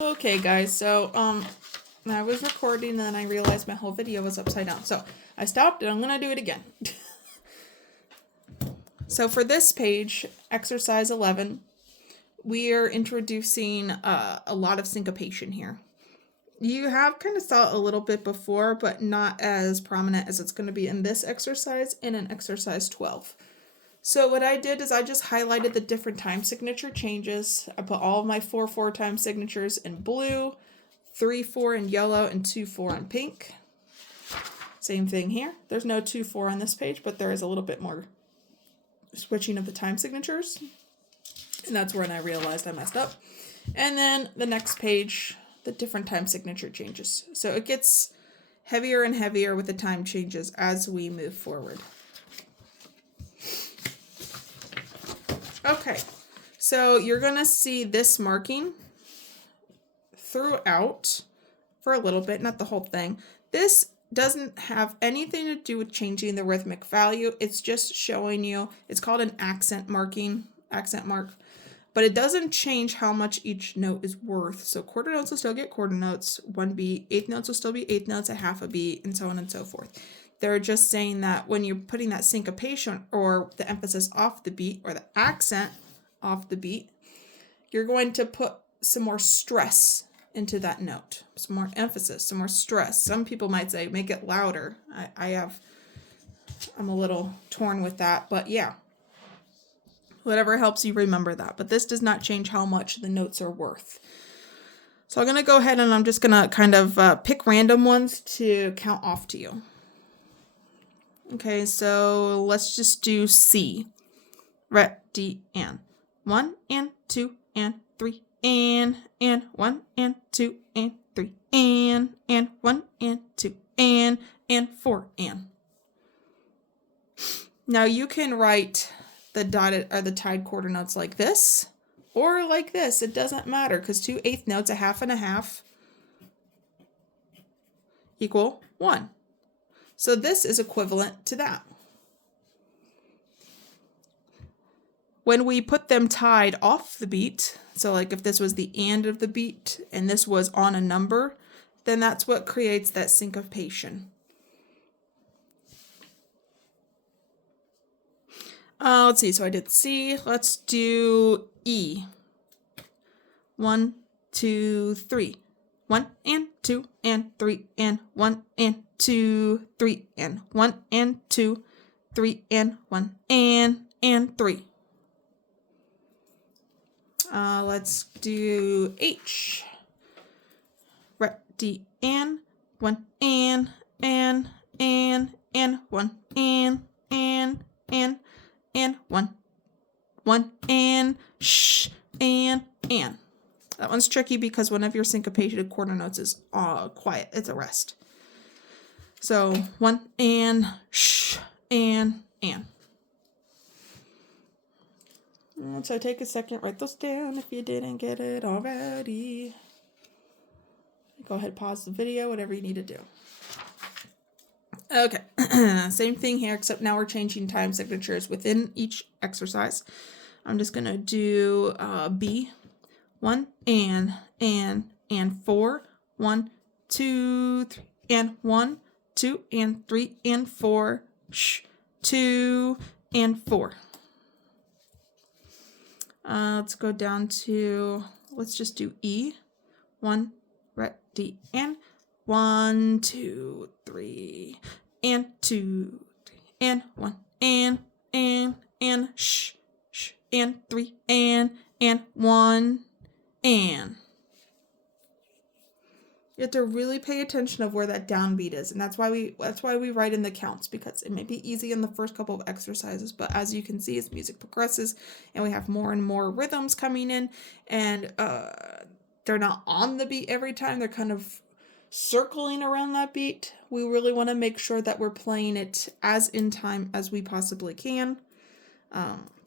Okay guys, so I was recording and then I realized my whole video was upside down. So I stopped and I'm gonna do it again. So for this page, exercise 11, we are introducing a lot of syncopation here. You have kind of saw it a little bit before, but not as prominent as it's going to be in this exercise and in exercise 12. So what I did is I just highlighted the different time signature changes. I put all of my 4-4 time signatures in blue, 3-4 in yellow, and 2-4 in pink. Same thing here. There's no 2-4 on this page, but there is a little bit more switching of the time signatures. And that's when I realized I messed up. And then the next page, the different time signature changes. So it gets heavier and heavier with the time changes as we move forward. Okay, so you're going to see this marking throughout for a little bit, not the whole thing. This doesn't have anything to do with changing the rhythmic value. It's just showing you, it's called an accent mark, but it doesn't change how much each note is worth. So quarter notes will still get quarter notes, 1 beat, eighth notes will still be eighth notes, a half a beat, and so on and so forth. They're just saying that when you're putting that syncopation or the emphasis off the beat or the accent off the beat, you're going to put some more stress into that note, some more emphasis, some more stress. Some people might say make it louder. I'm a little torn with that, but yeah, whatever helps you remember that. But this does not change how much the notes are worth. So I'm going to go ahead and I'm just going to kind of pick random ones to count off to you. Okay, so let's just do C. Ready, and 1 and 2 and 3 and 1 and 2 and 3 and 1 and 2 and 4 and. Now you can write the dotted or the tied quarter notes like this or like this. It doesn't matter because 2 eighth notes, a half and a half, equal 1. So this is equivalent to that. When we put them tied off the beat, so like if this was the and of the beat and this was on a number, then that's what creates that syncopation. Let's see, so I did C. Let's do E. 1, 2, 3. 1 and 2 and 3 and 1 and 2, 3 and 1 and 2, 3 and 1 and 3. Let's do H. Ready, and 1 and 1 and 1 and sh and. That one's tricky because one of your syncopated quarter notes is quiet. It's a rest. So 1 and sh and. So take a second, write those down if you didn't get it already. Go ahead, pause the video, whatever you need to do. Okay, same thing here, except now we're changing time signatures within each exercise. I'm just gonna do B. 1 and 4, 1, 2, 3 and 1, 2 and 3 and 4, 2 and 4. Let's go down to, let's just do E. 1, ready, and 1, 2, 3 and 2, 3 and 1 and sh and 3 and 1 and. You have to really pay attention of where that downbeat is, and that's why we write in the counts, because it may be easy in the first couple of exercises, but as you can see, as music progresses and we have more and more rhythms coming in, and they're not on the beat every time, they're kind of circling around that beat. We really want to make sure that we're playing it as in time as we possibly can.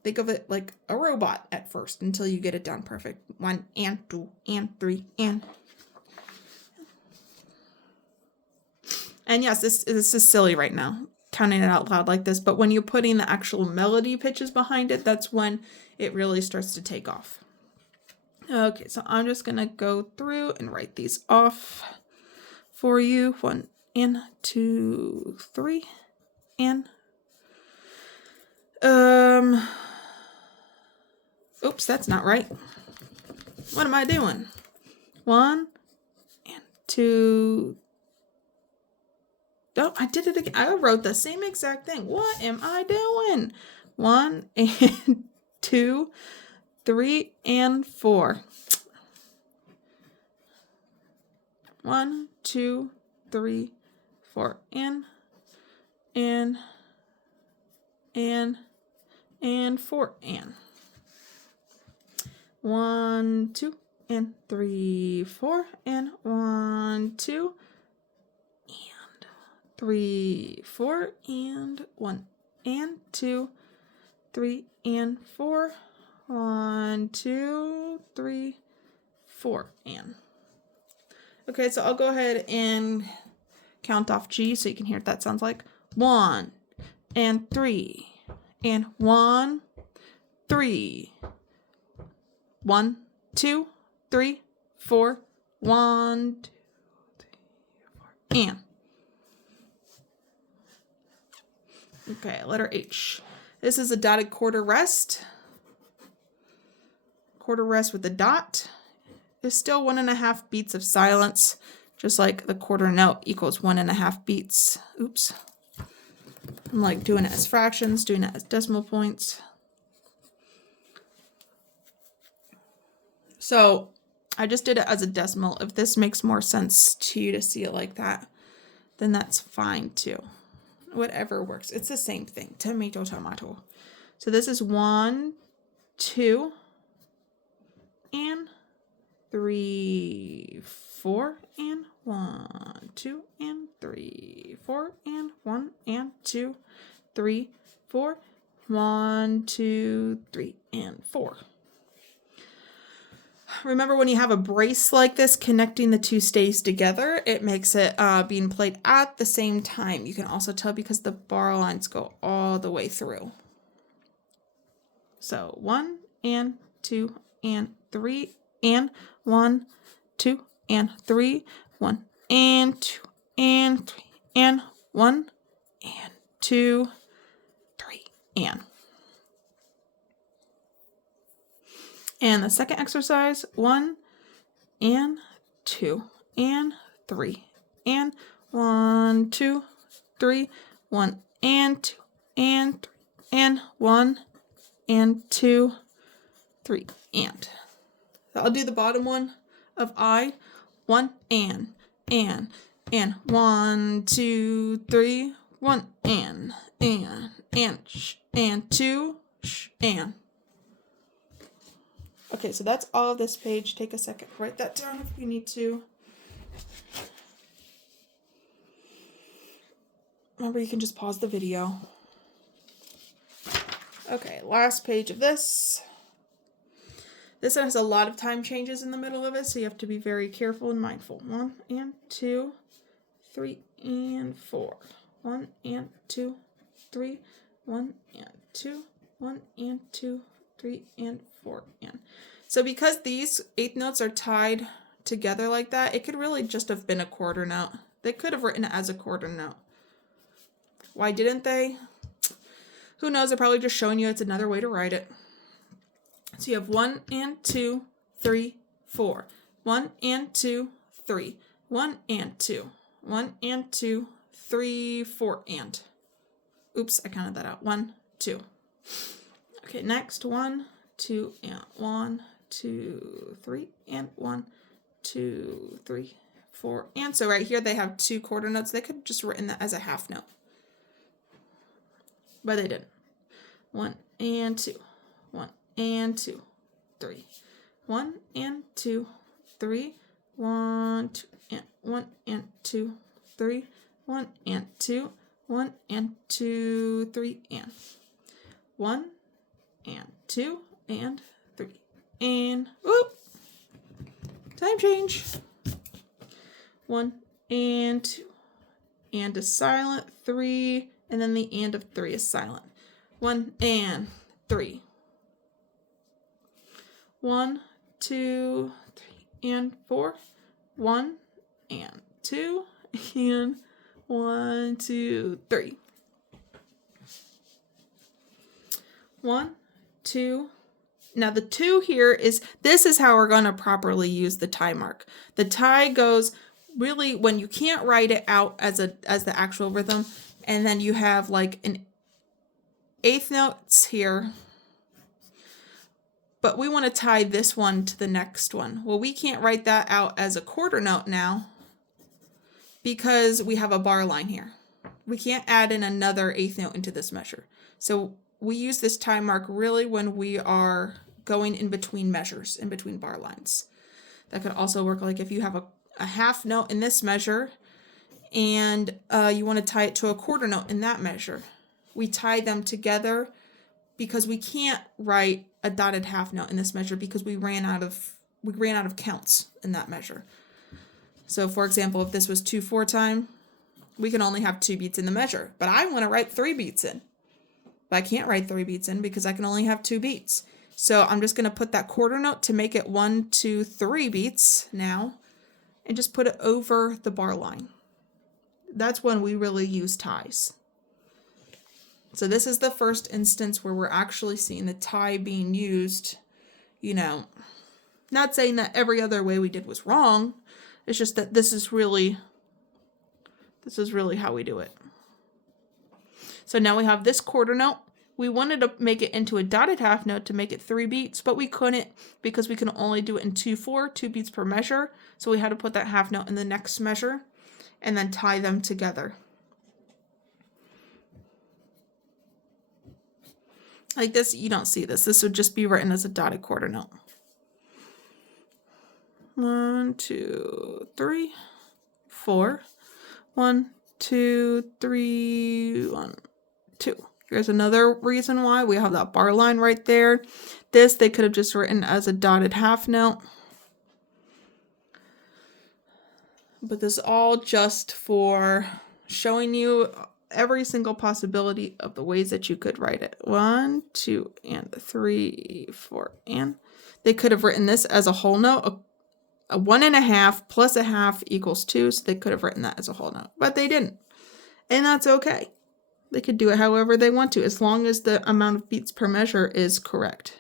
Think of it like a robot at first until you get it down perfect. 1 and 2 and 3 and. And yes, this is silly right now, counting it out loud like this, but when you're putting the actual melody pitches behind it, that's when it really starts to take off. Okay, so I'm just gonna go through and write these off for you. 1 and 2, 3, and oops, that's not right. What am I doing? 1 and 2. Oh, I did it again. I wrote the same exact thing. What am I doing? 1 and 2, 3, and 4. 1, 2, 3, 4, and 4, and 1, 2, and 3, 4, and 1, 2, and 3, 4, and 1, and 2, 3, and 4, 1, 2, 3, 4, and. Okay, so I'll go ahead and count off G so you can hear what that sounds like. 1 and 3 and 1, 3. 1, 2, 3, 4. 1, 2, 3, 4. And. Okay, letter H. This is a dotted quarter rest. Quarter rest with a dot. There's still 1.5 beats of silence, just like the quarter note equals 1.5 beats. Oops. I'm like doing it as fractions, doing it as decimal points. So I just did it as a decimal. If this makes more sense to you to see it like that, then that's fine too. Whatever works. It's the same thing. Tomato, tomato. So this is 1, 2, and 3, 4, and 1, 2, and 3, 4, and 1, and 2, 3, 4, 1, 2, 3, and 4. Remember, when you have a brace like this connecting the two stays together, it makes it being played at the same time. You can also tell because the bar lines go all the way through. So 1 and 2 and 3 and 1, 2 and 3, 1 and 2 and 3 and 1 and 2, 3 and. And the second exercise, 1 and 2 and 3 and 1, 2, 3, 1 and 2 and 3 and 1 and 2, 3 and. So I'll do the bottom one of I. 1 and 1, 2, 3, 1 and sh, and 2 sh, and. Okay, so that's all of this page. Take a second, write that down if you need to. Remember, you can just pause the video. Okay, last page of this. This has a lot of time changes in the middle of it, so you have to be very careful and mindful. 1 and 2, 3 and 4. 1 and 2, 3, 1 and 2, 1 and 2, 3 and 4 and. So because these eighth notes are tied together like that, it could really just have been a quarter note. They could have written it as a quarter note. Why didn't they? Who knows? They're probably just showing you it's another way to write it. So you have 1 and 2, 3, 4. 1 and 2, 3. 1 and 2. 1 and 2, 3, 4 and. Oops, I counted that out. 1, 2. Okay, next 1, 2, and 1, 2, 3, and 1, 2, 3, 4. And so right here they have 2 quarter notes. They could have just written that as a half note. But they didn't. 1 and 2. 1 and 2, 3. 1 and 2, 3. 1, 2, and 1 and 2, 3. 1 and 2, 1 and 2, 3 and. 1 and 2 and 3 and. Whoop! Time change. 1 and 2 and a silent 3, and then the and of 3 is silent. 1 and 3. 1, 2, 3, and 4. 1 and 2 and 1, 2, 3. 1, 2. Now the 2 here this is how we're going to properly use the tie mark. The tie goes really when you can't write it out as the actual rhythm, and then you have like an eighth notes here. But we want to tie this one to the next one. Well, we can't write that out as a quarter note now because we have a bar line here. We can't add in another eighth note into this measure. So we use this tie mark really when we are going in between measures, in between bar lines. That could also work like if you have a half note in this measure and you want to tie it to a quarter note in that measure. We tie them together because we can't write a dotted half note in this measure because we ran out of counts in that measure. So for example, if this was 2/4 time, we can only have 2 beats in the measure, but I want to write 3 beats in. But I can't write 3 beats in because I can only have 2 beats. So I'm just going to put that quarter note to make it 1, 2, 3 beats now and just put it over the bar line. That's when we really use ties. So this is the first instance where we're actually seeing the tie being used, not saying that every other way we did was wrong. It's just that this is really how we do it. So now we have this quarter note. We wanted to make it into a dotted half note to make it 3 beats, but we couldn't because we can only do it in 2/4, 2 beats per measure. So we had to put that half note in the next measure and then tie them together. Like this, you don't see this. This would just be written as a dotted quarter note. 1, 2, 3, 4. 1, 2, 3, 1, 2. Here's another reason why we have that bar line right there. This they could have just written as a dotted half note. But this is all just for showing you every single possibility of the ways that you could write it. 1, 2, and 3, 4, and they could have written this as a whole note. A 1 1/2 plus a half equals 2, so they could have written that as a whole note, but they didn't. And that's okay. They could do it however they want to, as long as the amount of beats per measure is correct.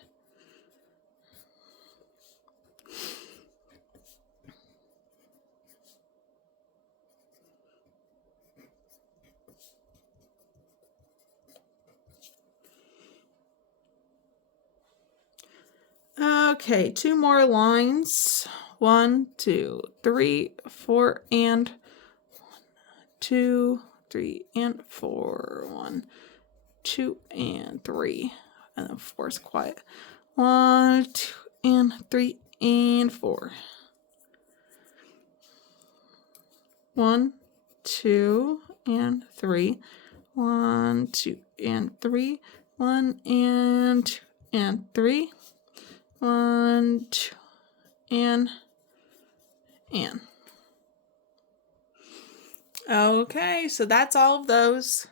Okay, 2 more lines. 1, 2, 3, 4, and 1, 2, 3, and 4. 1, 2, and 3. And then 4 is quiet. 1, 2, and 3, and 4. 1, 2, and 3. 1, 2, and 3. 1, and 2, and 3. 1, 2, and. Okay, so that's all of those.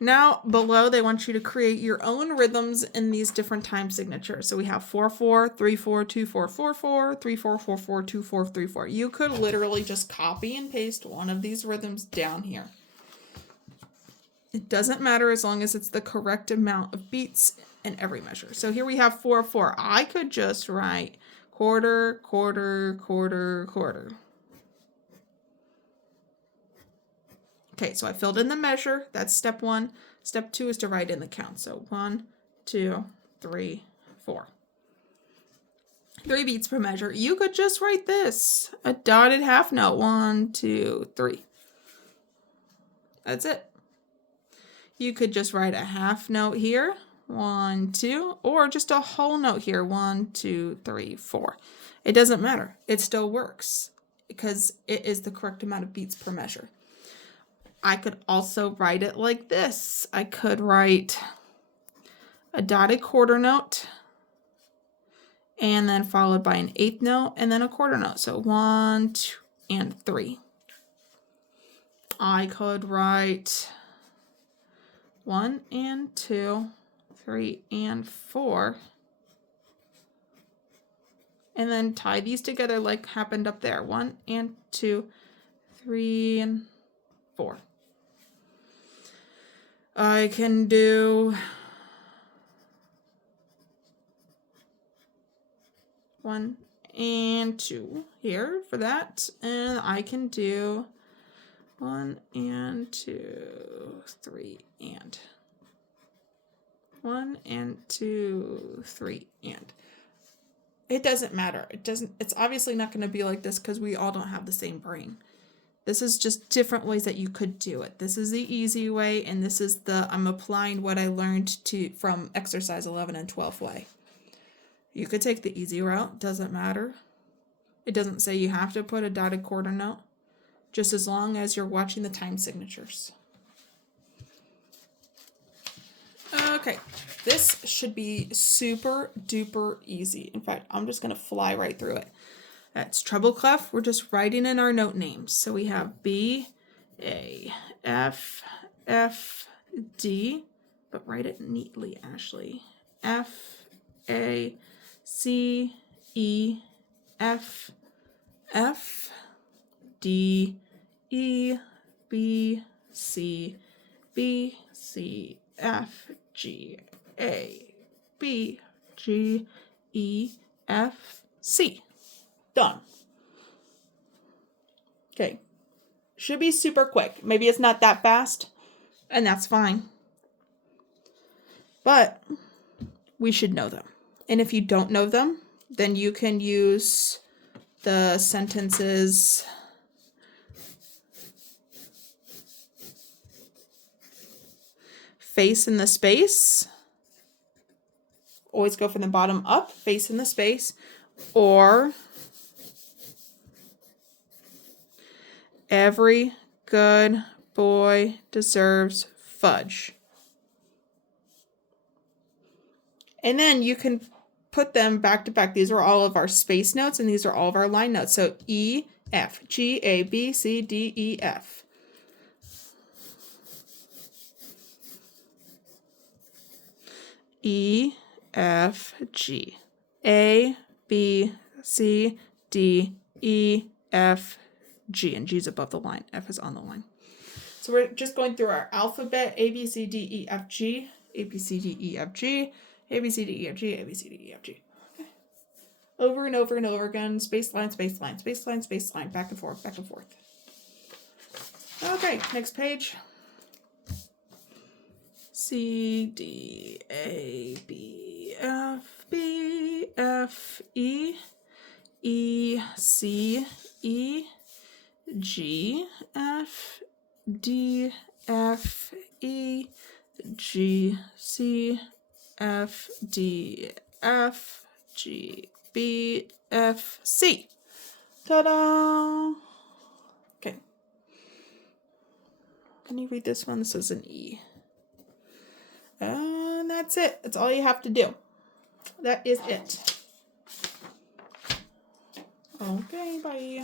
Now below they want you to create your own rhythms in these different time signatures. So we have 4/4, 3/4, 2/4, 4/4, 3/4, 4/4, 2/4, 3/4. You could literally just copy and paste one of these rhythms down here. It doesn't matter as long as it's the correct amount of beats in every measure. So here we have 4/4. I could just write quarter, quarter, quarter, quarter. Okay, so I filled in the measure. That's step 1. Step 2 is to write in the count. So 1, 2, 3, 4. 3 beats per measure. You could just write this. A dotted half note. 1, 2, 3. That's it. You could just write a half note here. 1, 2. Or just a whole note here. 1, 2, 3, 4. It doesn't matter. It still works because it is the correct amount of beats per measure. I could also write it like this. I could write a dotted quarter note and then followed by an eighth note and then a quarter note. So 1, 2, and 3. I could write 1 and 2, 3 and 4, And then tie these together like happened up there. 1 and 2, 3 and 4. I can do 1 and 2 here for that. And I can do 1 and 2, 3 and 1 and 2, 3 and. It doesn't matter. It's obviously not going to be like this because we all don't have the same brain. This is just different ways that you could do it. This is the easy way, and this is the I'm applying what I learned from exercise 11 and 12 way. You could take the easy route, doesn't matter. It doesn't say you have to put a dotted quarter note, just as long as you're watching the time signatures. Okay, this should be super duper easy. In fact, I'm just going to fly right through it. That's treble clef. We're just writing in our note names. So we have B, A, F, F, D, but write it neatly, Ashley. F, A, C, E, F, F, D, E, B, C, B, C, F, G, A, B, G, E, F, C. Done. Okay. Should be super quick. Maybe it's not that fast, and that's fine. But we should know them. And if you don't know them, then you can use the sentences face in the space. Always go from the bottom up, face in the space, or every good boy deserves fudge. And then you can put them back to back. These are all of our space notes, and these are all of our line notes. So E, F, G, A, B, C, D, E, F. E, F, G. A, B, C, D, E, F, G. And G's above the line. F is on the line. So we're just going through our alphabet. A, B, C, D, E, F, G. A, B, C, D, E, F, G. A, B, C, D, E, F, G. A, B, C, D, E, F, G. Okay. Over and over and over again. Space line, space line, space line, space line. Back and forth, back and forth. Okay, next page. C, D, A, B, F, B, F, E, E, C, E, G, F, D, F, E, G, C, F, D, F, G, B, F, C. Ta-da! Okay. Can you read this one? This is an E. And that's it. That's all you have to do. That is it. Okay, bye.